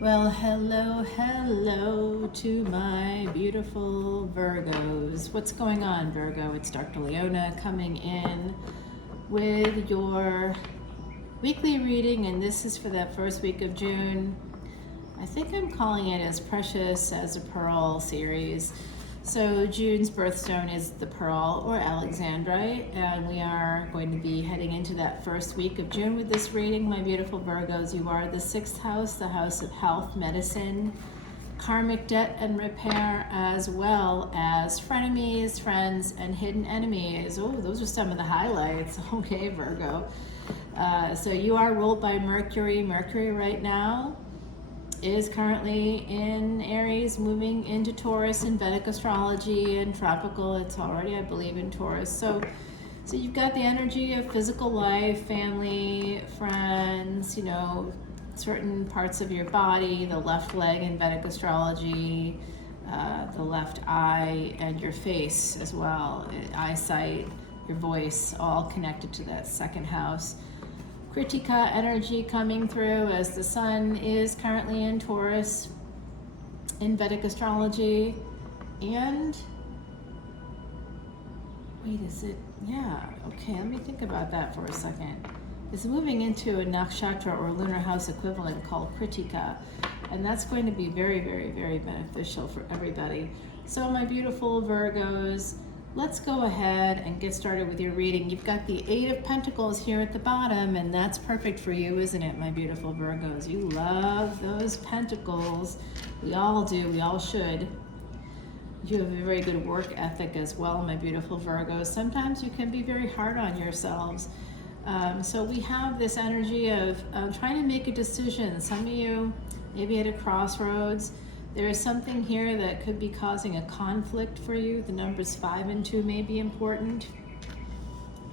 Well, hello to my beautiful Virgos. What's going on, Virgo? It's Dr. Leona coming in with your weekly reading, and this is for that first week of June. I think I'm calling it As Precious as a Pearl series. So June's birthstone is the pearl or alexandrite, and we are going to be heading into that first week of June with this reading. My beautiful Virgos, you are the sixth house, the house of health, medicine, karmic debt and repair, as well as frenemies, friends, and hidden enemies. Oh, those are some of the highlights. Okay, Virgo. So you are ruled by Mercury. Mercury right now is currently in Aries, moving into Taurus in Vedic Astrology, and tropical, it's already, I believe, in Taurus. So you've got the energy of physical life, family, friends, certain parts of your body, the left leg in Vedic Astrology, the left eye, and your face as well, eyesight, your voice, all connected to that second house. Kritika energy coming through as the sun is currently in Taurus in Vedic Astrology. And wait, is it? Yeah, okay, let me think about that for a second. It's moving into a nakshatra or lunar house equivalent called Kritika, and that's going to be very, very, very beneficial for everybody. So my beautiful Virgos, let's go ahead and get started with your reading. You've got the Eight of Pentacles here at the bottom, and that's perfect for you, isn't it, my beautiful Virgos? You love those pentacles. We all do. We all should. You have a very good work ethic as well, my beautiful Virgos. Sometimes you can be very hard on yourselves. So we have this energy of trying to make a decision. Some of you maybe at a crossroads. There is something here that could be causing a conflict for you. The numbers 5 and 2 may be important.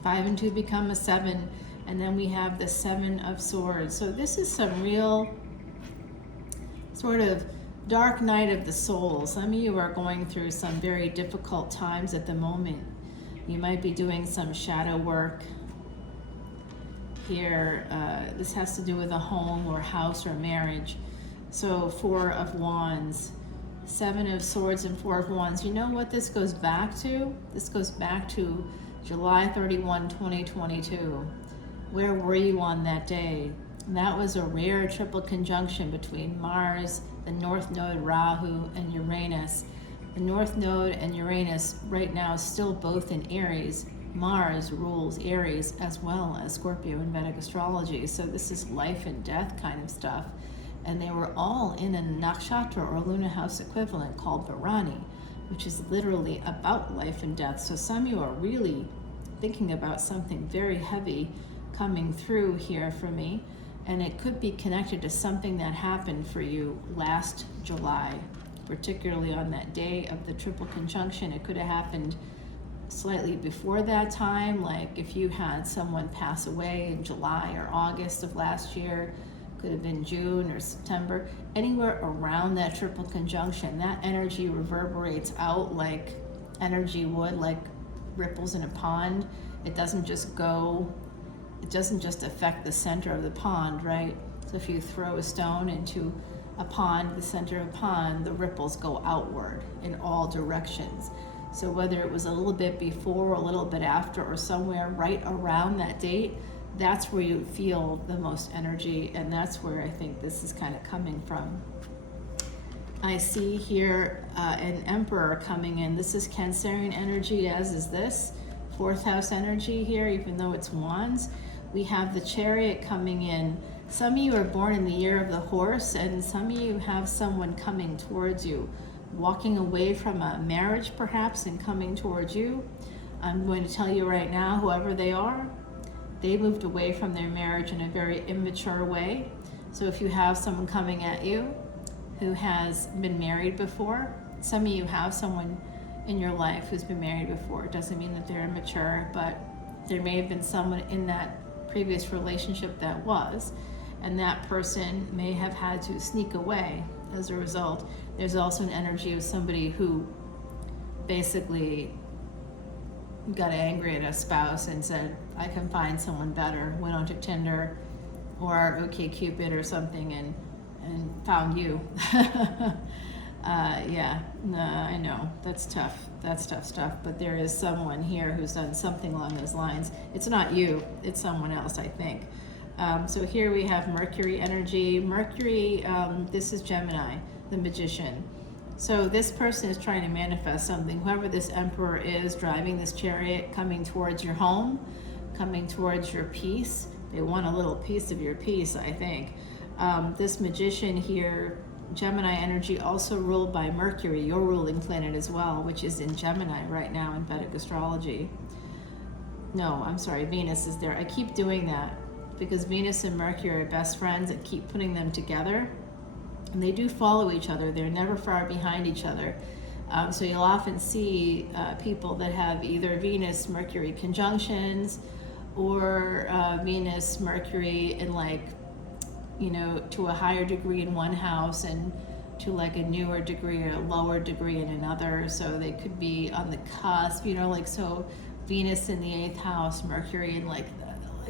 5 and 2 become a 7, and then we have the 7 of Swords. So this is some real sort of dark night of the soul. Some of you are going through some very difficult times at the moment. You might be doing some shadow work here. This has to do with a home or house or marriage. So 4 of Wands, 7 of Swords, and 4 of Wands. You know what this goes back to? This goes back to July 31, 2022. Where were you on that day? And that was a rare triple conjunction between Mars, the North Node, Rahu, and Uranus. The North Node and Uranus right now is still both in Aries. Mars rules Aries as well as Scorpio in Vedic Astrology. So this is life and death kind of stuff. And they were all in a nakshatra or lunar house equivalent called Bharani, which is literally about life and death. So some of you are really thinking about something very heavy coming through here for me, and it could be connected to something that happened for you last July, particularly on that day of the triple conjunction. It could have happened slightly before that time, like if you had someone pass away in July or August of last year. Could have been June or September, anywhere around that triple conjunction. That energy reverberates out like energy would, like ripples in a pond. It doesn't just affect the center of the pond, right? So if you throw a stone into a pond, the center of a pond, the ripples go outward in all directions. So whether it was a little bit before, a little bit after, or somewhere right around that date, that's where you feel the most energy, and that's where I think this is kind of coming from. I see here an Emperor coming in. This is Cancerian energy, as is this. 4th house energy here, even though it's Wands. We have the Chariot coming in. Some of you are born in the year of the horse, and some of you have someone coming towards you, walking away from a marriage perhaps and coming towards you. I'm going to tell you right now, whoever they are, they moved away from their marriage in a very immature way. So if you have someone coming at you who has been married before, some of you have someone in your life who's been married before. It doesn't mean that they're immature, but there may have been someone in that previous relationship that was, and that person may have had to sneak away as a result. There's also an energy of somebody who basically got angry at a spouse and said, I can find someone better, went onto Tinder or OkCupid or something, and and found you. Yeah, no, I know, that's tough. That's tough stuff, but there is someone here who's done something along those lines. It's not you, it's someone else, I think. So here we have Mercury energy. Mercury, this is Gemini, the magician. So this person is trying to manifest something. Whoever this emperor is driving this chariot, coming towards your home, coming towards your peace. They want a little piece of your peace, I think. This magician here, Gemini energy, also ruled by Mercury, your ruling planet as well, which is in Gemini right now in Vedic astrology. No, I'm sorry, Venus is there. I keep doing that because Venus and Mercury are best friends. I keep putting them together. And they do follow each other. They're never far behind each other. So you'll often see people that have either Venus-Mercury conjunctions or Venus-Mercury in to a higher degree in one house and to like a newer degree or a lower degree in another. So they could be on the cusp, so Venus in the 8th house, Mercury in like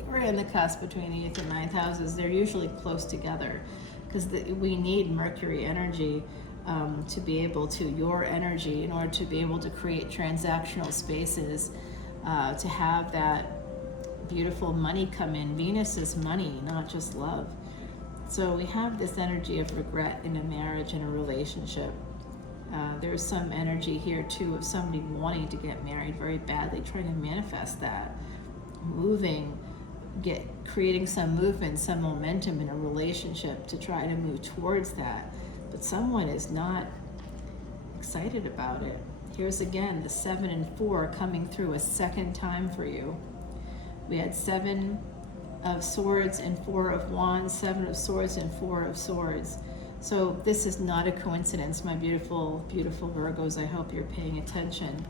right on the cusp between the 8th and 9th houses. They're usually close together, because we need Mercury energy to be able to, your energy, in order to be able to create transactional spaces, to have that beautiful money come in. Venus is money, not just love. So we have this energy of regret in a marriage and a relationship. There's some energy here too of somebody wanting to get married very badly, trying to manifest that, creating some movement, some momentum in a relationship to try to move towards that. But someone is not excited about it. Here's again the 7 and 4 coming through a second time for you. We had 7 of Swords and 4 of Wands, 7 of Swords and 4 of Swords. So this is not a coincidence, my beautiful, beautiful Virgos. I hope you're paying attention.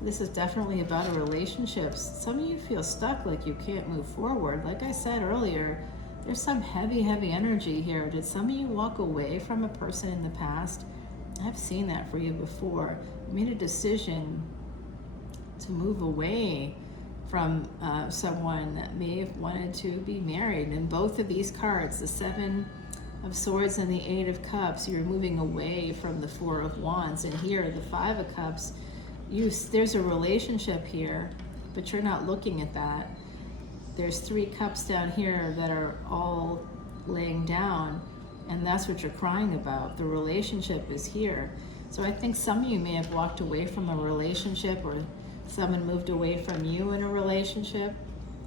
This is definitely about a relationship. Some of you feel stuck, like you can't move forward. Like I said earlier, there's some heavy, heavy energy here. Did some of you walk away from a person in the past? I've seen that for you before. You made a decision to move away from someone that may have wanted to be married. And both of these cards, the 7 of Swords and the 8 of Cups, you're moving away from the 4 of Wands. And here, the 5 of Cups, there's a relationship here, but you're not looking at that. There's 3 cups down here that are all laying down, and that's what you're crying about. The relationship is here. So I think some of you may have walked away from a relationship, or someone moved away from you in a relationship.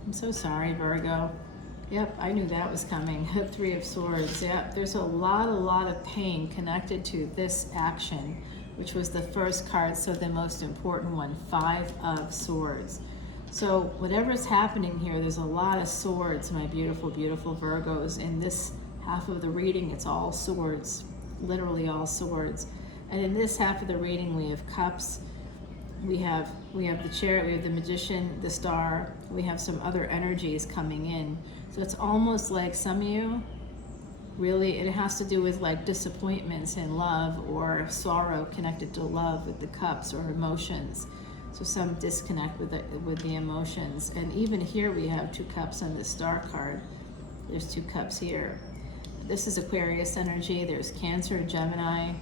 I'm so sorry, Virgo. Yep, I knew that was coming. 3 of Swords. Yep, there's a lot of pain connected to this action, which was the first card, so the most important one, 5 of Swords. So whatever's happening here, there's a lot of swords, my beautiful, beautiful Virgos. In this half of the reading, it's all swords, literally all swords. And in this half of the reading, we have cups, we have the chariot, we have the magician, the star, we have some other energies coming in. So it's almost like some of you, really, it has to do with like disappointments in love or sorrow connected to love with the cups or emotions. So some disconnect with the emotions. And even here we have 2 cups on the star card. There's 2 cups here. This is Aquarius energy. There's Cancer, Gemini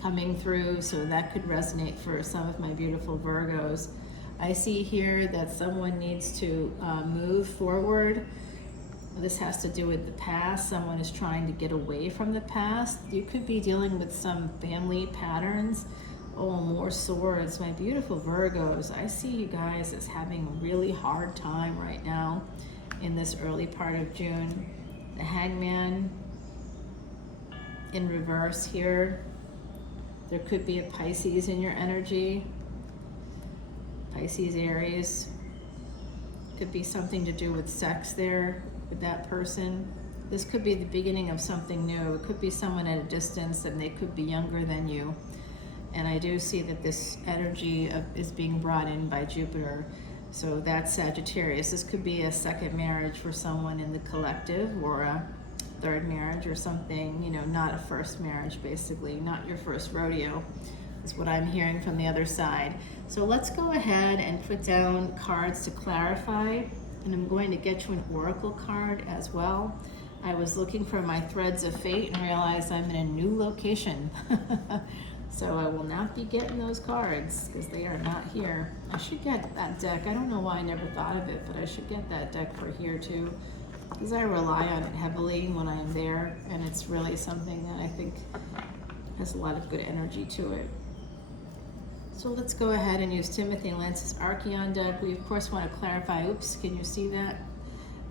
coming through. So that could resonate for some of my beautiful Virgos. I see here that someone needs to move forward. This has to do with the past. Someone is trying to get away from the past. You could be dealing with some family patterns. Oh, more swords. My beautiful Virgos, I see you guys as having a really hard time right now in this early part of June. The Hangman in reverse here. There could be a Pisces in your energy. Pisces, Aries. Could be something to do with sex there with that person. This could be the beginning of something new. It could be someone at a distance, and they could be younger than you. And I do see that this energy is being brought in by Jupiter. So that's Sagittarius. This could be a second marriage for someone in the collective, or a third marriage or something, not a first marriage, basically, not your first rodeo, is what I'm hearing from the other side. So let's go ahead and put down cards to clarify. And I'm going to get you an oracle card as well. I was looking for my threads of fate and realized I'm in a new location. So I will not be getting those cards because they are not here. I should get that deck. I don't know why I never thought of it, but I should get that deck for here too, because I rely on it heavily when I am there, and it's really something that I think has a lot of good energy to it. So let's go ahead and use Timothy Lance's Archeon deck. We of course want to clarify, oops, can you see that?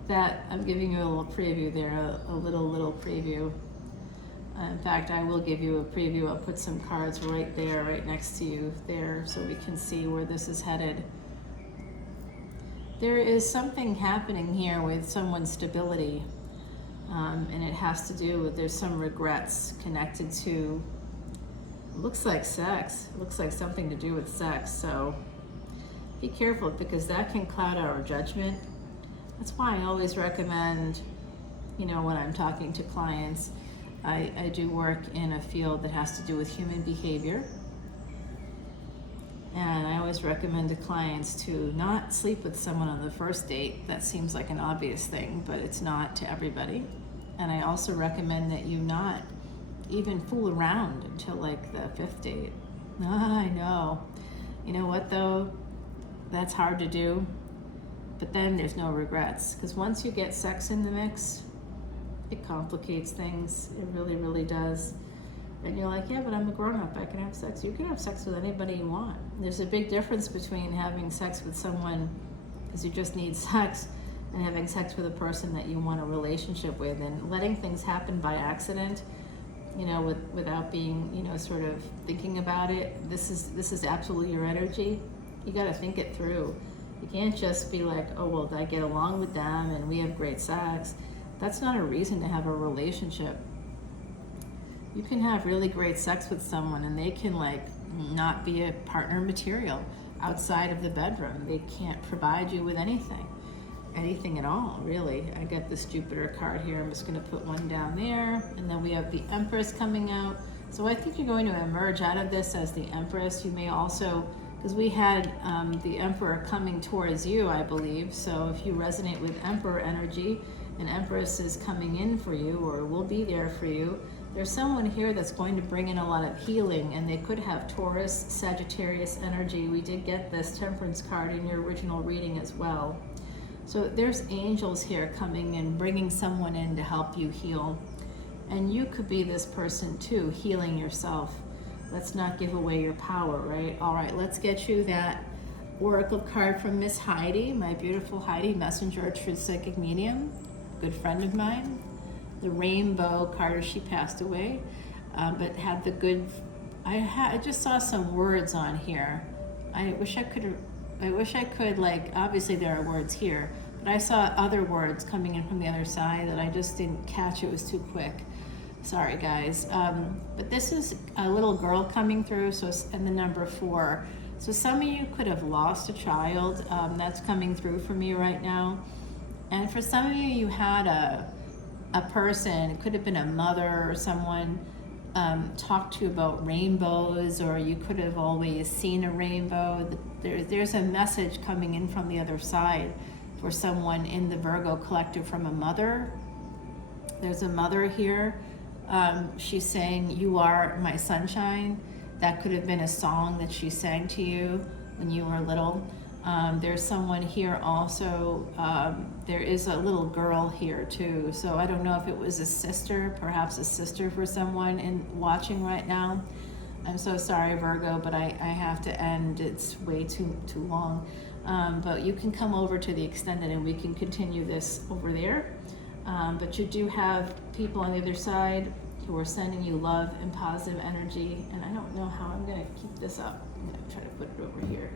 That I'm giving you a little preview there, a little preview. In fact, I will give you a preview. I'll put some cards right there, right next to you there, so we can see where this is headed. There is something happening here with someone's stability, and it has to do with, there's some regrets connected to, looks like sex, looks like something to do with sex, so be careful because that can cloud our judgment. That's why I always recommend, you know, when I'm talking to clients, I do work in a field that has to do with human behavior. And I always recommend to clients to not sleep with someone on the first date. That seems like an obvious thing, but it's not to everybody. And I also recommend that you not even fool around until like the 5th date. I know. You know what though? That's hard to do. But then there's no regrets. Because once you get sex in the mix, it complicates things. It really, really does. And you're like, yeah, but I'm a grown-up. I can have sex. You can have sex with anybody you want. There's a big difference between having sex with someone because you just need sex and having sex with a person that you want a relationship with, and letting things happen by accident, you know, without being, you know, sort of thinking about it. This is absolutely your energy. You got to think it through. You can't just be like, oh, well, I get along with them and we have great sex. That's not a reason to have a relationship. You can have really great sex with someone and they can like not be a partner material outside of the bedroom. They can't provide you with anything at all, really. I got this Jupiter card here. I'm just going to put one down there, and then we have the Empress coming out. So I think you're going to emerge out of this as the Empress. You may also, because we had the Emperor coming towards you, I believe. So if you resonate with Emperor energy, an Empress is coming in for you or will be there for you. There's someone here that's going to bring in a lot of healing, and they could have Taurus, Sagittarius energy. We did get this Temperance card in your original reading as well. So there's angels here coming and bringing someone in to help you heal. And you could be this person too, healing yourself. Let's not give away your power, right? All right, let's get you that Oracle card from Miss Heidi, my beautiful Heidi, Messenger, Truth Psychic Medium, good friend of mine. The Rainbow card, she passed away, but had the good, I just saw some words on here. I wish I could, like, obviously there are words here, but I saw other words coming in from the other side that I just didn't catch. It was too quick. Sorry, guys. But this is a little girl coming through, so, and the number 4. So some of you could have lost a child. That's coming through for me right now. And for some of you, you had a person, it could have been a mother or someone, talk to you about rainbows, or you could have always seen a rainbow. There's a message coming in from the other side for someone in the Virgo collective from a mother. There's a mother here. She's saying, you are my sunshine. That could have been a song that she sang to you when you were little. There's someone here also. There is a little girl here too. So I don't know if it was a sister, perhaps a sister for someone watching right now. I'm so sorry, Virgo, but I have to end. It's way too long. But you can come over to the extended and we can continue this over there. But you do have people on the other side who are sending you love and positive energy. And I don't know how I'm going to keep this up. I'm going to try to put it over here.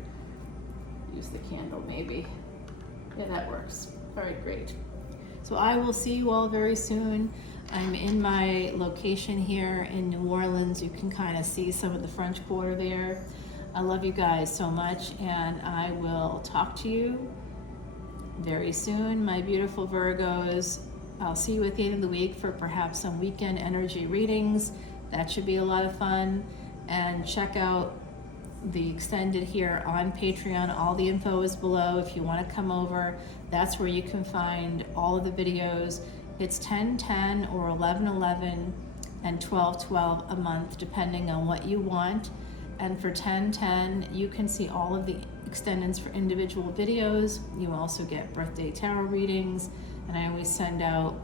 Use the candle maybe. Yeah, that works. All right, great. So I will see you all very soon. I'm in my location here in New Orleans. You can kind of see some of the French Quarter there. I love you guys so much, and I will talk to you very soon, my beautiful Virgos. I'll see you at the end of the week for perhaps some weekend energy readings. That should be a lot of fun. And check out the extended here on Patreon. All the info is below if you want to come over. That's where you can find all of the videos. It's 10/10 or 11/11 and 12/12 a month, depending on what you want. And for 10/10, you can see all of the extendeds for individual videos. You also get birthday tarot readings, and I always send out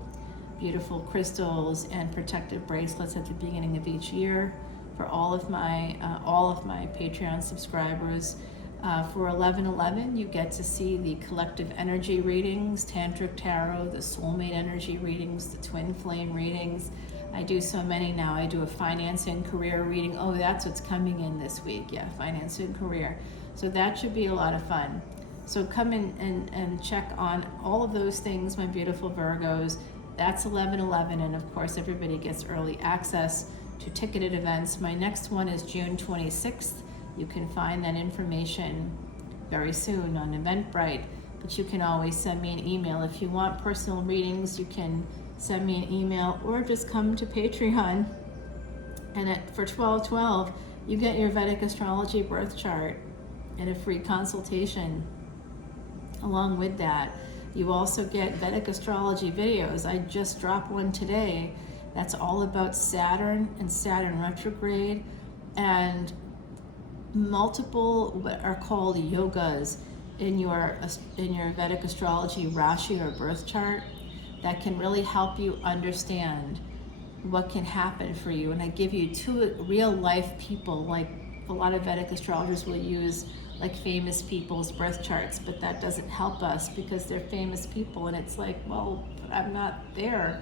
beautiful crystals and protective bracelets at the beginning of each year for all of my Patreon subscribers. For 11/11, you get to see the collective energy readings, tantric tarot, the soulmate energy readings, the twin flame readings. I do so many now. I do a finance and career reading. Oh, that's what's coming in this week. Yeah, finance and career. So that should be a lot of fun. So come in and check on all of those things, my beautiful Virgos. That's 11/11, and of course everybody gets early access to ticketed events. My next one is June 26th. You can find that information very soon on Eventbrite, but you can always send me an email. If you want personal readings, you can send me an email or just come to Patreon. And for 12/12, you get your Vedic Astrology birth chart and a free consultation. Along with that, you also get Vedic Astrology videos. I just dropped one today that's all about Saturn and Saturn retrograde, and multiple what are called yogas in your Vedic Astrology Rashi or birth chart that can really help you understand what can happen for you. And I give you two real life people. Like a lot of Vedic astrologers will use like famous people's birth charts, but that doesn't help us because they're famous people, and it's like, well, I'm not there.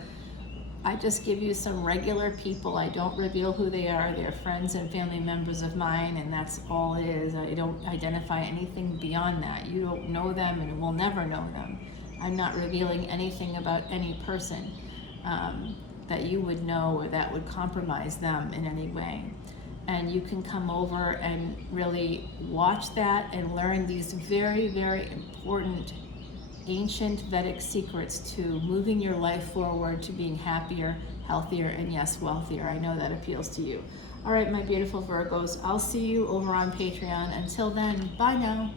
I just give you some regular people. I don't reveal who they are. They're friends and family members of mine, and that's all it is. I don't identify anything beyond that. You don't know them and will never know them. I'm not revealing anything about any person that you would know or that would compromise them in any way. And you can come over and really watch that and learn these very, very important ancient Vedic secrets to moving your life forward, to being happier, healthier, and yes, wealthier. I know that appeals to you. All right, my beautiful Virgos, I'll see you over on Patreon. Until then, bye now.